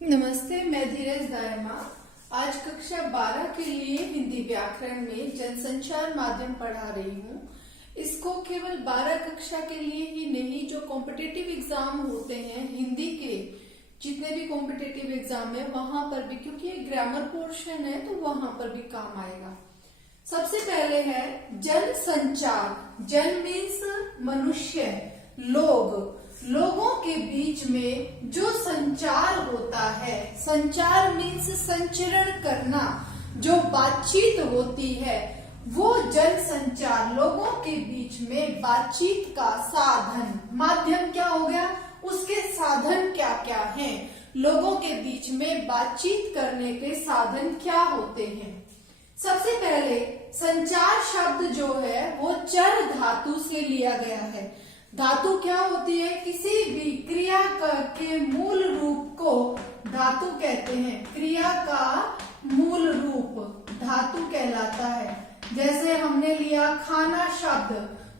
नमस्ते, मैं धीरज दायमा। आज कक्षा 12 के लिए हिंदी व्याकरण में जनसंचार माध्यम पढ़ा रही हूँ। इसको केवल 12 कक्षा के लिए ही नहीं, जो कॉम्पिटिटिव एग्जाम होते हैं हिंदी के, जितने भी कॉम्पिटिटिव एग्जाम है वहां पर भी, क्योंकि ये ग्रामर पोर्शन है तो वहां पर भी काम आएगा। सबसे पहले है जनसंचार। जन मीन्स मनुष्य, लोग, लोगों के बीच में जो संचार होता है। संचार मीन्स संचरण करना, जो बातचीत होती है वो जनसंचार। लोगों के बीच में बातचीत का साधन, माध्यम क्या हो गया, उसके साधन क्या क्या हैं। लोगों के बीच में बातचीत करने के साधन क्या होते हैं। सबसे पहले संचार शब्द जो है वो चर धातु से लिया गया है। धातु क्या होती है, किसी भी क्रिया के मूल रूप को धातु कहते हैं। क्रिया का मूल रूप धातु कहलाता है। जैसे हमने लिया खाना शब्द,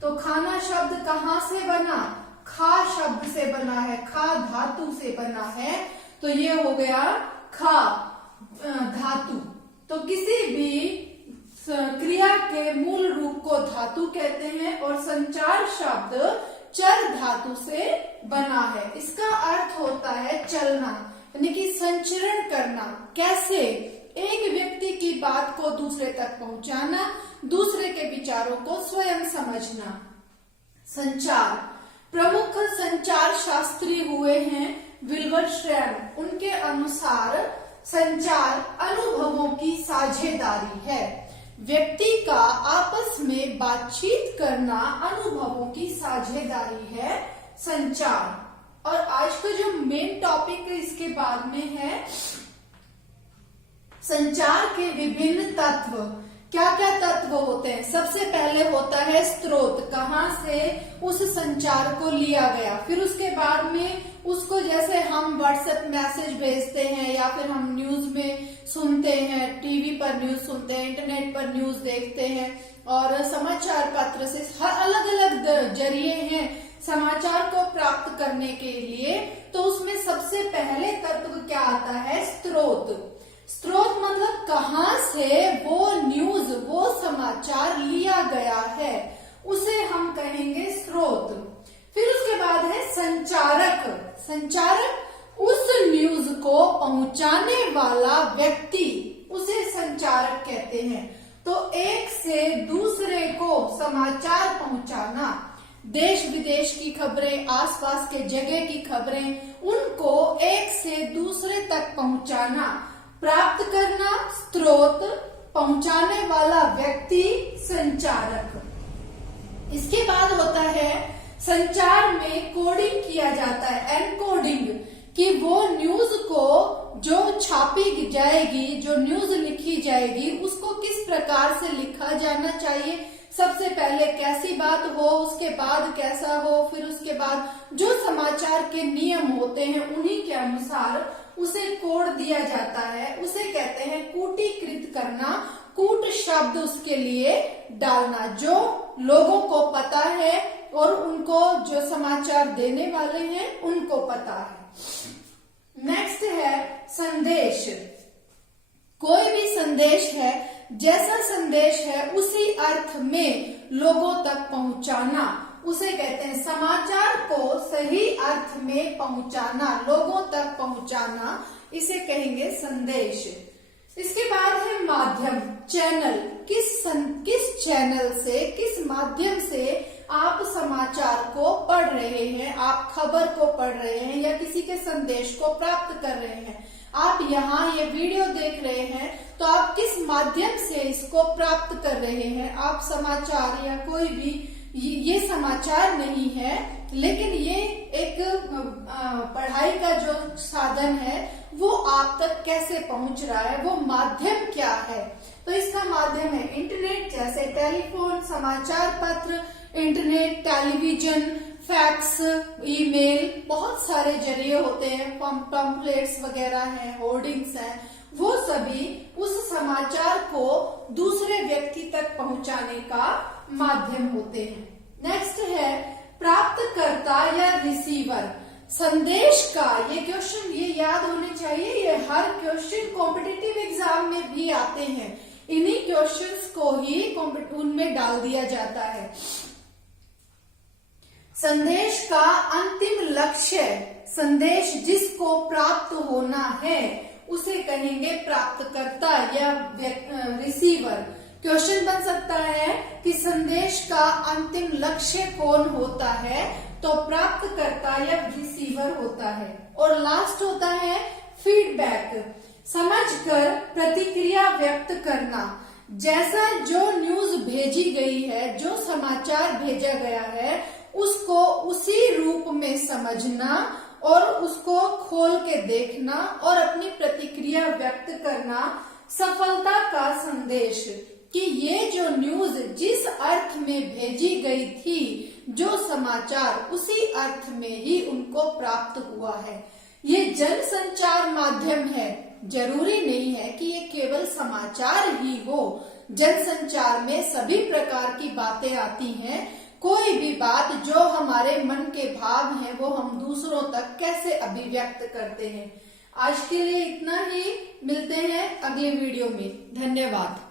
तो खाना शब्द कहाँ से बना, खा शब्द से बना है, खा धातु से बना है, तो ये हो गया खा धातु। तो किसी भी क्रिया के मूल रूप को धातु कहते हैं और संचार शब्द चर धातु से बना है। इसका अर्थ होता है चलना, यानी कि संचरण करना। कैसे, एक व्यक्ति की बात को दूसरे तक पहुंचाना, दूसरे के विचारों को स्वयं समझना। संचार प्रमुख संचार शास्त्री हुए हैं विल्बरश्रैम। उनके अनुसार संचार अनुभवों की साझेदारी है। व्यक्ति का आपस में बातचीत करना अनुभवों की साझेदारी है संचार। और आज का जो मेन टॉपिक इसके बाद में है संचार के विभिन्न तत्व। क्या क्या तत्व होते हैं। सबसे पहले होता है स्रोत, कहाँ से उस संचार को लिया गया। फिर उसके बाद में उसको, जैसे हम व्हाट्सएप मैसेज भेजते हैं या फिर हम न्यूज में सुनते हैं, टीवी पर न्यूज सुनते हैं, इंटरनेट पर न्यूज देखते हैं, और समाचार पत्र से हर अलग अलग जरिए हैं समाचार को प्राप्त करने के लिए। तो उसमें सबसे पहले तत्व क्या आता है, स्रोत। स्रोत मतलब कहाँ से वो न्यूज, वो समाचार लिया गया है, उसे हम कहेंगे स्रोत। फिर उसके बाद है संचारक। संचारक उस न्यूज को पहुंचाने वाला व्यक्ति, उसे संचारक कहते हैं। तो एक से दूसरे को समाचार पहुंचाना, देश विदेश की खबरें, आसपास के जगह की खबरें, उनको एक से दूसरे तक पहुंचाना। प्राप्त करना स्रोत, पहुंचाने वाला व्यक्ति संचारक। इसके बाद होता है संचार में कोडिंग किया जाता है, एनकोडिंग, कि वो न्यूज को जो छापी जाएगी, जो न्यूज लिखी जाएगी, उसको किस प्रकार से लिखा जाना चाहिए। सबसे पहले कैसी बात हो, उसके बाद कैसा हो, फिर उसके बाद जो समाचार के नियम होते हैं उन्हीं के अनुसार उसे कोड दिया जाता है। उसे कहते हैं कूटीकृत करना, कूट शब्द उसके लिए डालना, जो लोगों को पता है और उनको, जो समाचार देने वाले हैं उनको पता है। नेक्स्ट है संदेश। कोई भी संदेश है, जैसा संदेश है उसी अर्थ में लोगों तक पहुंचाना, उसे कहते हैं समाचार को सही अर्थ में पहुंचाना, लोगों तक पहुंचाना, इसे कहेंगे संदेश। इसके बाद है माध्यम, चैनल। किस चैनल से, किस माध्यम से आप समाचार को पढ़ रहे हैं, आप खबर को पढ़ रहे हैं या किसी के संदेश को प्राप्त कर रहे हैं। आप यहाँ ये वीडियो देख रहे हैं तो आप किस माध्यम से इसको प्राप्त कर रहे हैं। आप समाचार या कोई भी, ये समाचार नहीं है, लेकिन ये एक पढ़ाई का जो साधन है वो आप तक कैसे पहुंच रहा है, वो माध्यम क्या है। तो इसका माध्यम है इंटरनेट, जैसे टेलीफोन, समाचार पत्र, इंटरनेट, टेलीविजन, फैक्स, ईमेल, बहुत सारे जरिए होते हैं, पम्पलेट्स वगैरह हैं, होर्डिंग्स हैं, वो सभी उस समाचार को दूसरे व्यक्ति तक पहुंचाने का माध्यम होते हैं। नेक्स्ट है प्राप्तकर्ता या रिसीवर। संदेश का ये क्वेश्चन ये याद होने चाहिए, ये हर क्वेश्चन कॉम्पिटिटिव एग्जाम में भी आते हैं। इन्हीं क्वेश्चंस को ही उनमें डाल दिया जाता है। संदेश का अंतिम लक्ष्य, संदेश जिसको प्राप्त होना है उसे कहेंगे प्राप्तकर्ता या रिसीवर। क्वेश्चन बन सकता है कि संदेश का अंतिम लक्ष्य कौन होता है, तो प्राप्तकर्ता या रिसीवर होता है। और लास्ट होता है फीडबैक, समझकर प्रतिक्रिया व्यक्त करना। जैसा जो न्यूज भेजी गई है, जो समाचार भेजा गया है, उसको उसी रूप में समझना और उसको खोल के देखना और अपनी प्रतिक्रिया व्यक्त करना सफलता का संदेश, कि ये जो न्यूज जिस अर्थ में भेजी गई थी, जो समाचार उसी अर्थ में ही उनको प्राप्त हुआ है। ये जन संचार माध्यम है, जरूरी नहीं है कि ये केवल समाचार ही हो। जन संचार में सभी प्रकार की बातें आती हैं। कोई भी बात जो हमारे मन के भाव हैं वो हम दूसरों तक कैसे अभिव्यक्त करते हैं। आज के लिए इतना ही, मिलते हैं अगले वीडियो में। धन्यवाद।